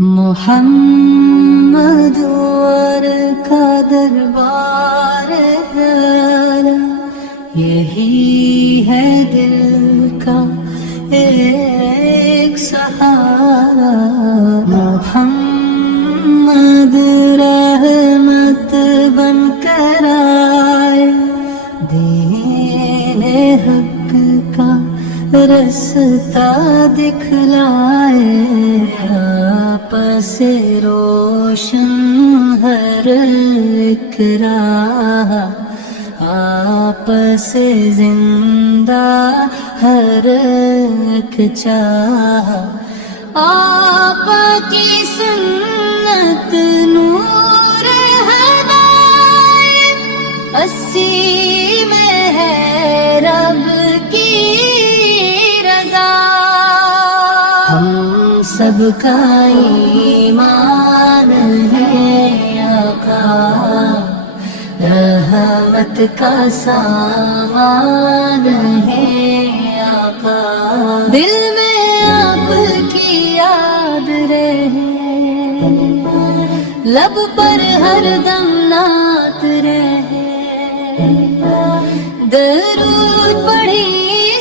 محمد اور کا دربار ہے، یہی ہے دل کا ایک سہارا۔ محمد رحمت بن کر آئے، دین حق کا رستہ دکھلائے، آپ سے روشن ہر ایک راہ، آپ سے زندہ ہر ایک چاہ، آپ کی سنت نور ہدایت، اسی میں ہے رب کی رضا۔ ہم سب کا ایمان ہے آقا، رحمت کا سامان ہے آقا، دل میں آپ کی یاد رہے، لب پر ہر دم نعت رہے، درود پڑھی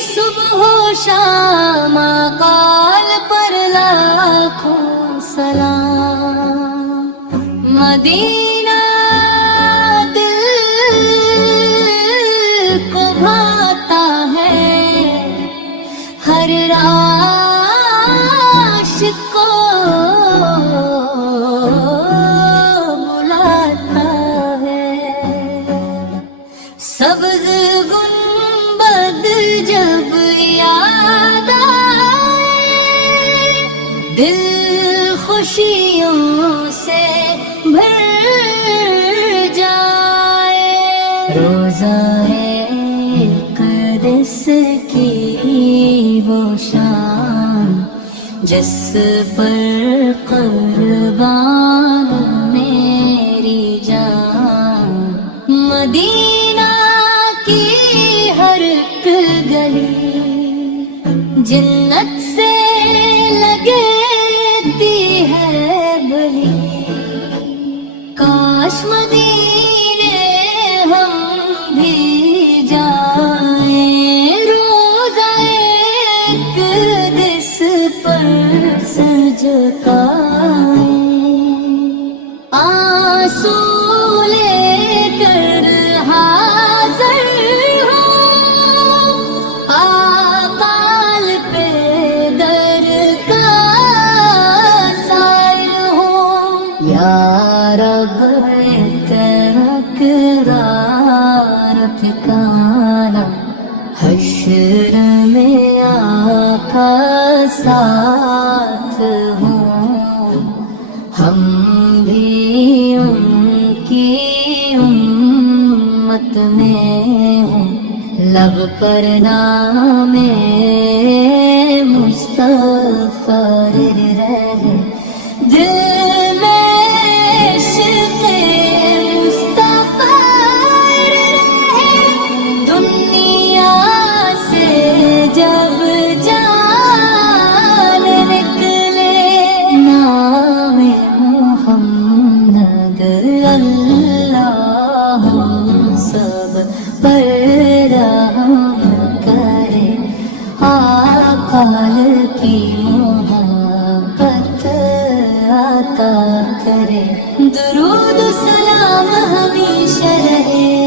صبح و شام، قال پر لاکھوں سلام۔ مدینہ ہر عاشق کو بلاتا ہے، سبز گنبد جب یاد آئے، دل خوشیوں سے بھر جائے۔ روزہ اقدس کی وہ شان، جس پر قربان میری جان، مدینہ کی ہر ایک گلی جنت سے لگتی ہے بلی، کاش مدینے ہم بھی جائیں، روزہ اقدس پر سجکائیں، آنسو لے کر حاضر ہوں، آقال پہ در کا سائل ہوں، یا رب تیرا قرار ٹھکانا، حشر میں آقا ساتھ ہوں، ہم بھی ان کی امت میں ہوں، لب پر نام مصطفیٰ رہے، دل میں عشق مصطفیٰ رہے، دنیا سے جب جان نکلے، نام محمد اللہ سب پر رحم کرے، آقال کی محبت عطا کرے، درود و سلام ہمیشہ رہے۔